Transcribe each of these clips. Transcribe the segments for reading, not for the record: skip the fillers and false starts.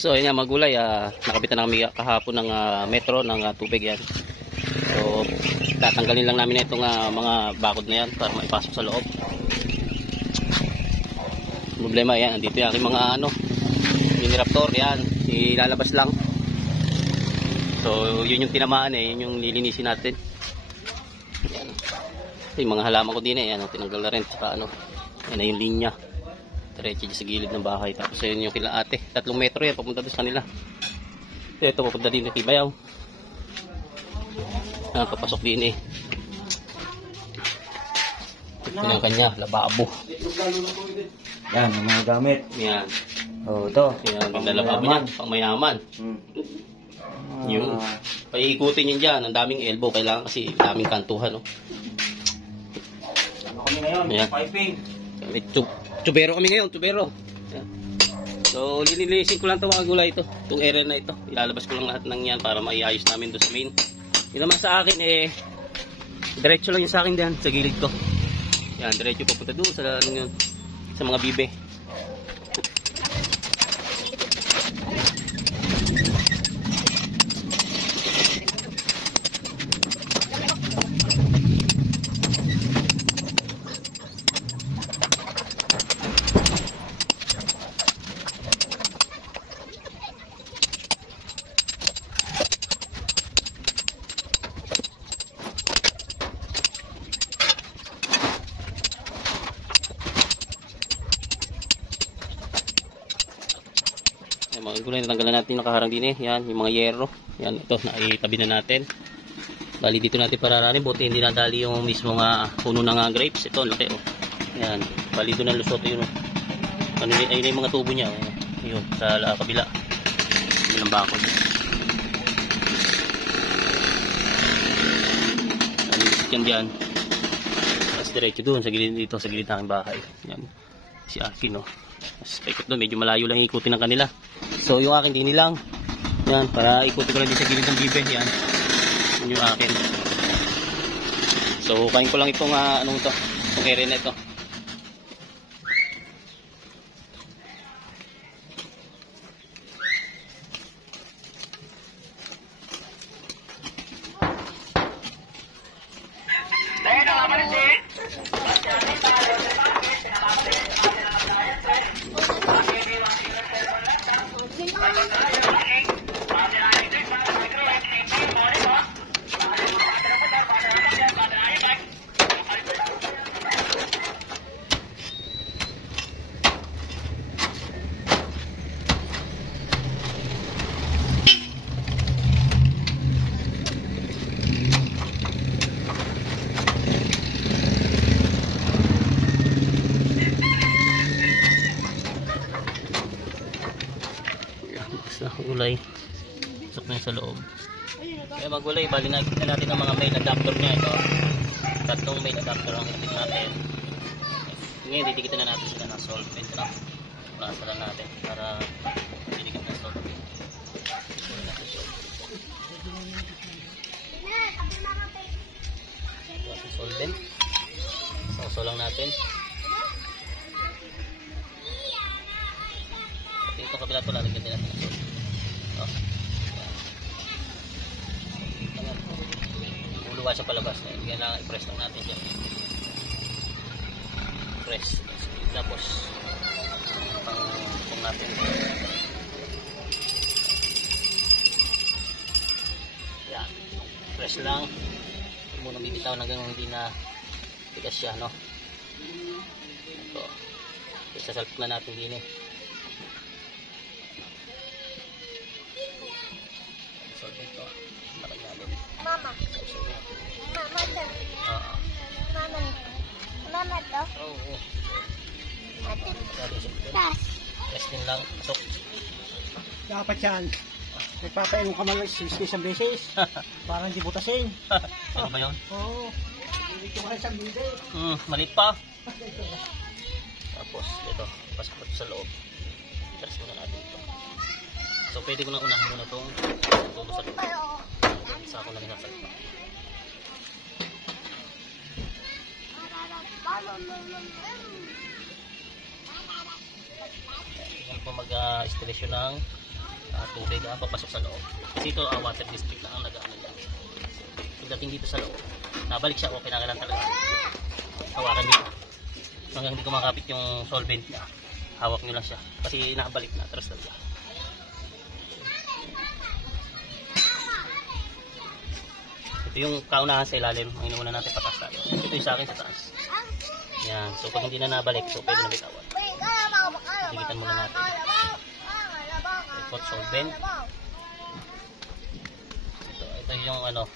So yun nga mga gulay, nakabitan na kami kahapon ng metro ng tubig yan. So tatanggalin lang namin itong mga bakod na yan para maipasok sa loob. Problema yan, andito yung aking mga mini raptor yan, ilalabas lang. So yun yung tinamaan yun yung lilinisin natin. Yan. Yung mga halaman ko din yan, tinanggal na rin. Saka yan na yung linya. Diretso sa gilid ng bahay. Tapos yun yung kila ate. 3 metro yan, papunta doon sa nila. Ito, papunta din na Tibayaw. Papasok din Yun ang kanya, lababo. Yan, yung mga gamit. Yan. Ito. Yan, ganda lababo niya, pang mayaman. Yung paikutin yun dyan, ang daming elbow. Kailangan kasi daming kantuhan. Ano kami ngayon? Ayan. Piping. Tubero kami ngayon, tubero. Ayan. So linilisin ko lang ito mga gulay ito. Itong area na ito, ilalabas ko lang lahat ng yan para maiayos namin doon sa main. Yun naman sa akin diretso lang yung sa akin dyan, sa gilid ko. Yan, diretso papunta doon sa, sa mga bibe. Mga gulay, natanggalan natin yung nakaharang din yan, yung mga yero. Yan, ito, naitabi na natin. Bali dito natin pararanin, buti hindi nadali yung mismo puno ng grapes. Ito, laki Yan, bali doon ang lusot yun ayun yung mga tubo niya. Ayun, sa kabila. Bilang bakod. Alisit yan dyan. Tapos diretso doon, sa gilid dito, sa gilid ng bahay. Yan, si Akin Tapos paikot doon, medyo malayo lang ikutin ng kanila. So yung akin dini lang. Yan, para ikutin ko lang din sa gilid ng bibe. Yan. Yun yung akin. So kain ko lang itong itong area na ito. Gulay pasok na sa loob. Kaya mga gulay, bali nakikita natin ang mga main adapter niya. Ito, 3 main adapter ang kinakit natin. Ngayon didikit na natin sila ng solvent. Plasaran natin para didikit ng solvent. Solvent, sausaw lang natin. Pati ito kabila ito, lalagyan din natin ng solvent. Luwa siya palabas. Kailangan i-press lang natin dyan. Press. Tapos pang natin. Yan. Press lang. Hindi muna bibitaw na gano'n, hindi na tigas siya, no? Ito. Isasalpok na natin din solve ito. Mama. Mama to. Mama to. Oo. Tas. Press din lang. Pasok. Dapat yan. Nagpapainom ka man isang beses. Para hindi butasin. Ano ba yun? Oo. Hindi ko ka isang beses. Malit pa. Tapos ito. Pasok sa loob. Press muna natin ito. So pwede ko na unahin muna itong tubo sa loob. Isa ako lang nasalpa. Yan po mag-installation ng tubig papasok sa loob. Kasi ito water district lang ang nag-ano yan. Pagdating dito sa loob, nabalik siya o kinakalan talaga. Hawakan dito. Hanggang hindi kumakapit yung solvent niya. Hawak nyo lang siya. Kasi nakabalik na. Atras talaga. Ito yung kaunahan sa ilalim. Ang inuuna natin pataas tayo. Ito yung sa akin sa taas. Yan. So pag hindi na nabalik, so pwede na bitawan. Digitan muna natin. Ikot solvent. Ito yung ano.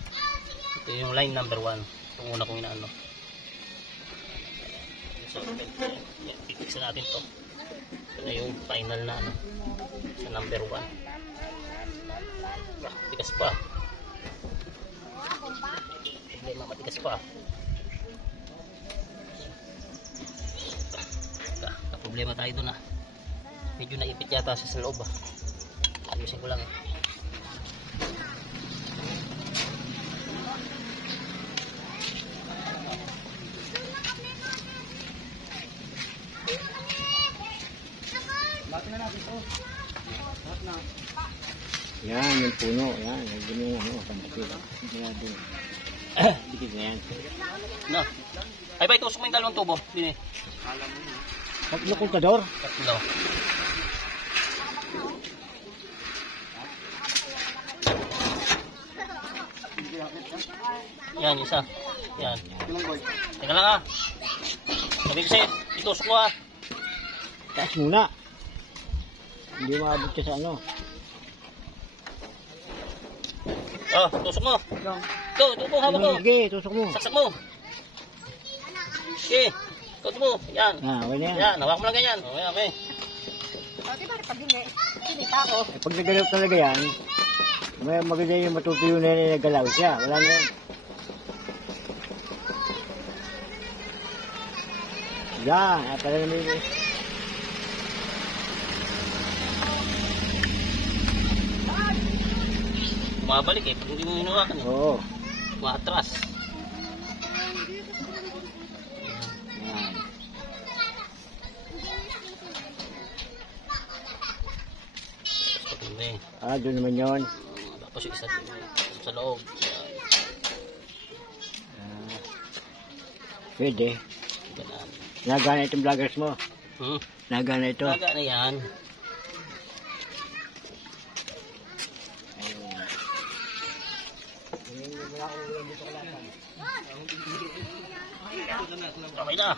Ito yung line number 1. Itong una kong inaano. Solvent. Yan. Fix na natin to. Ito na yung final na ano. Sa number 1. Tigas pa. Problema, matigas pa. Problema tayo doon medyo naipit yata siya sa loob ayusin ko lang Yan, yung puno. Yan, yung ano, kampil. Dikit na yan. no. Ay ba, itusok mo yung dalawang tubo din eh. Tatlo kontador. Tatlo. Yan, isa. Yan. Teka lang sabi ko sa'yo, itusok mo Taas muna. Hindi maabot ka sa ano. Tusok mo. Ito, hawak mo. Sige, tusok mo. Saksak mo. Sige, tusok mo. Yan. Okay na yan. Yan, hawak mo lang ganyan. Okay. Diba pag hinita ako? Pag nagalaw talaga yan, may maganda yung matutuyo na yan nagalaw siya. Wala na yan. Yan, pala naman yun. Bumabalik pag hindi mo hinawakan Oo. Matras. Yan. Doon naman yun. Tapos yung isa sa loob. Pwede. Nagana itong vloggers mo. Nagana ito. Nagana yan. Okay na.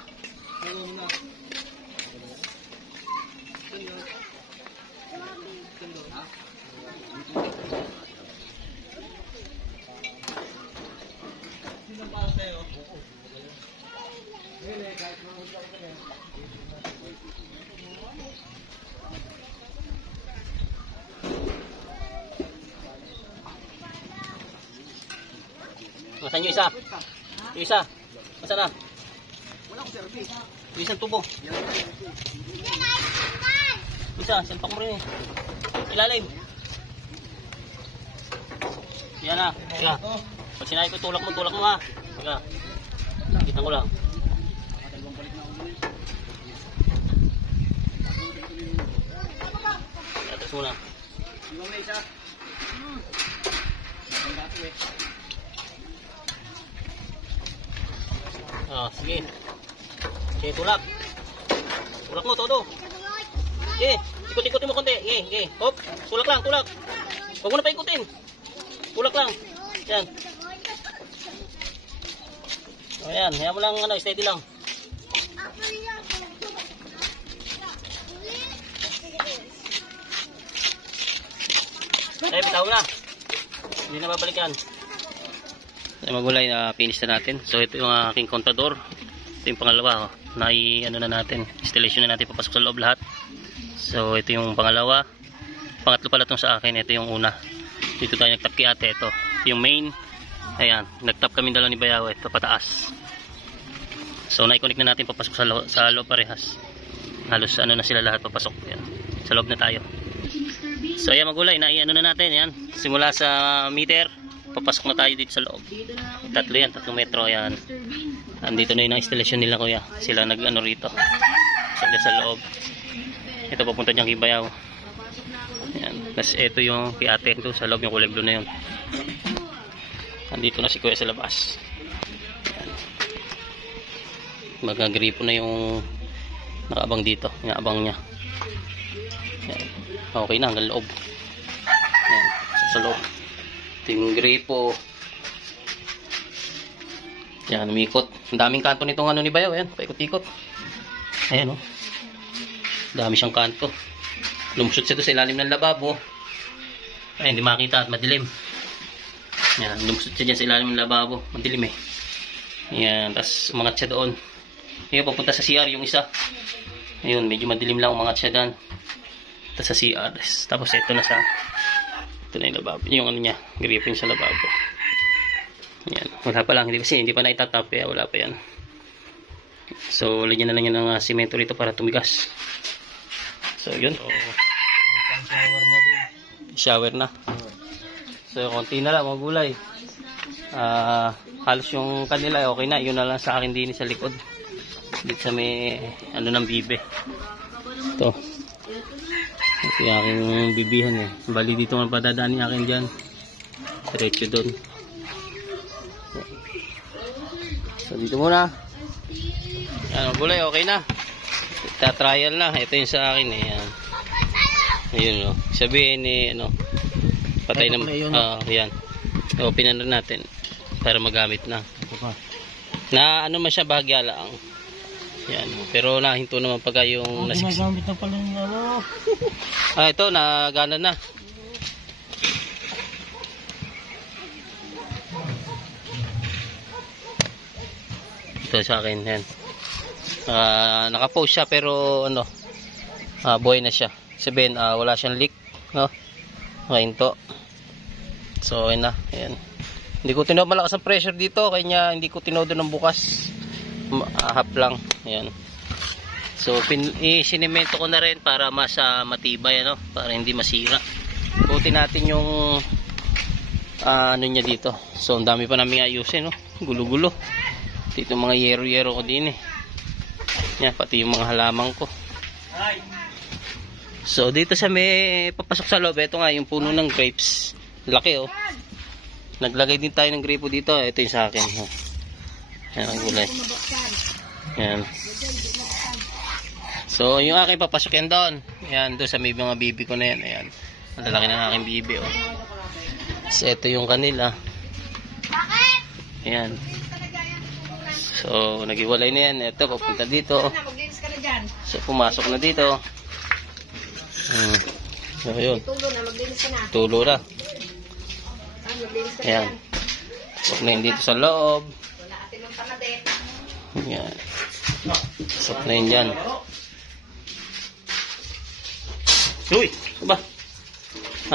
Nasaan yung isa? Yung isa? Nasaan na? Yung isang tubo. Isa, salpak mo rin ilalim. Yan na. Teka. Pag sinabi ko tulak mo ha. Teka. Kita ko lang. Atas muna. Sige. Sige, tulak. Tulak mo, todo. Sige, ikot-ikotin mo konti. Sige. Hop, tulak lang, tulak. Huwag mo na pa ikutin. Tulak lang. Yan. Ayan, hayaan mo lang, steady lang. Bitaw na. Hindi na babalik yan. Magulay na finish na natin. So ito yung aking kontador. Ito yung pangalawa na ano na natin, installation na natin, papasok sa loob lahat. So ito yung pangalawa. Pangatlo pala itong sa akin. Ito yung una. Dito tayo nagtap kay ate. Ito yung main. Ayan, nagtap kami dalawa ni Bayaw. Ito pataas. So na-connect na natin, papasok sa loob parehas. Halos ano na sila lahat, papasok. Ayan. Sa loob na tayo. So ayan, magulay na ano na natin. Ayan. Simula sa meter, papasok na tayo dito sa loob. Tatlo yan, 3 metro yan. Andito na yung installation nila, kuya. Sila nag-ano rito. Sa loob. Ito papunta dyan kay Bayaw. Ayan. Tapos ito yung kay ate doon sa loob, yung kulay blue na yun. Andito na si kuya sa labas. Magagripo na yung nakaabang dito, yung abang niya. Yan. Okay na hanggang loob. Yan. Sa loob ito yung gripo. Yan, umikot. Ang daming kanto nitong ano ni Bayaw. Ayan, paikot-ikot. Ayan, oh. Dami siyang kanto. Lumusot siya doon sa ilalim ng lababo. Ay, hindi makita at madilim. Yan, lumusot siya dyan sa ilalim ng lababo. Madilim eh. Yan, tapos umangat siya doon. Ngayon, papunta sa CR yung isa. Ayun, medyo madilim lang, umangat siya doon. Tapos sa CR. Tapos ito na sa, ito na yung lababo. Yung ano niya, gripo yung sa lababo. Yan, wala pa lang. Hindi pa naitatap eh. Wala pa yan. So, lagyan na lang yan ng simento rito para tumigas. So, yun. Shower na. So, konti na lang mga gulay. Halos yung kanila okay na. Yun na lang sa akin din sa likod. Dito sa may ano ng bibe. Ito. Ito yung aking bibihan eh. Bali dito ang padadaan yung akin dyan. Diretso doon. So, dito muna. Yan, mga gulay okay na. Trial na. Ito yung sa akin eh. Yan. Ayun o. Sabihin eh ano. Patay na. Yan. Open na natin. Para magamit na. Na ano man siya bahagya lang. Yan. Pero nahinto naman pagka yung ginagamit na pala yung ano. ito nagana na. Ito sa akin yan. Naka-post siya pero ano buhay na siya. Sabihin wala siyang leak, no? Nakahinto. So ayun na. Ayan. Hindi ko tinodo malakas ang pressure dito kaya hindi ko tinodo ng bukas. Half lang. Ayan. So isinemento ko na rin para mas matibay ano, para hindi masira. Buti natin yung ano niya dito. So ang dami pa namin ayusin, no? Gulo-gulo. Dito mga yero-yero ko din eh. Yan, pati yung mga halaman ko. So dito sa may papasok sa loob, ito nga yung puno ng grapes. Laki oh. Naglagay din tayo ng gripo dito. Ito yung sa akin. Yan ang gulay. Yan. So yung aking papasok yan doon. Yan, doon sa may mga bibi ko na yan. Ayan. Ang lalaki ng aking bibi oh. So ito yung kanila. Ayan. So, nag-iwalay na yan. Ito, papunta dito. So, pumasok na dito. So, yun. Tulo na. Ayan. Pasok na yun dito sa loob. Ayan. Pasok na yun dyan. Uy! Ba?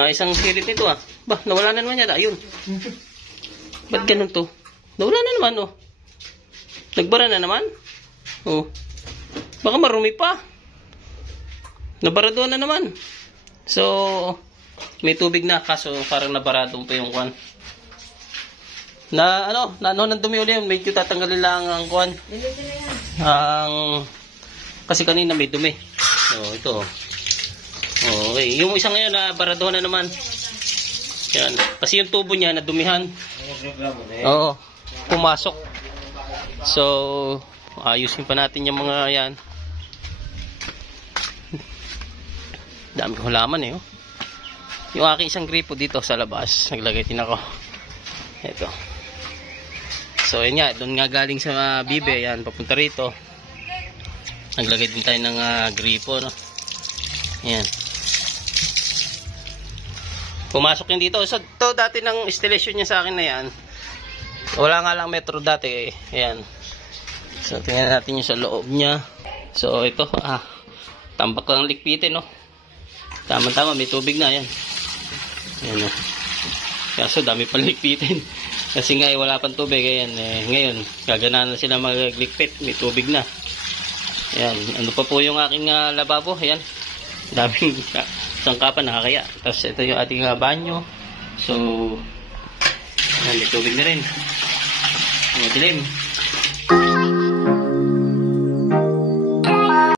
Isang sirit nito ah. Ba, nawala na naman yata. Ayun. Ba't ganun to? Nawala na naman oh. Nagbara na naman. Oh. Baka marumi pa. Nabarado na naman. So, may tubig na kaso parang nabarado pa yung kwan. Na ano, nang dumi ulit, medyo tatanggalin lang ang kwan. Kasi kanina may dumi. Oh, ito. Oh, okay. Yung isang ngayon na barado na naman. Yan. Kasi yung tubo niya nadumihan. Oo. Pumasok. So, ayusin pa natin yung mga yan. Dami ko halaman eh. Oh. Yung aking isang gripo dito sa labas. Naglagay din ako. Ito. So, yun nga. Doon nga galing sa bibe. Yan, papunta rito. Naglagay din tayo ng gripo. No? Yan. Pumasok yun dito. So, ito dati ng installation niya sa akin na yan. Wala nga lang metro dati eh. Ayan. So tingnan natin yung sa loob niya. So ito tambak lang likpitin no. Tama-tama may tubig na yan. Ayan oh. Kaso dami pa likpitin. Kasi nga wala pang tubig ayan ngayon gaganahan na sila maglikpit, may tubig na. Ayan, ano pa po yung aking lababo, ayan. Daming sangkapan nakakaya. Tapos ito yung ating banyo. So ayan, may tubig na rin. Madilim.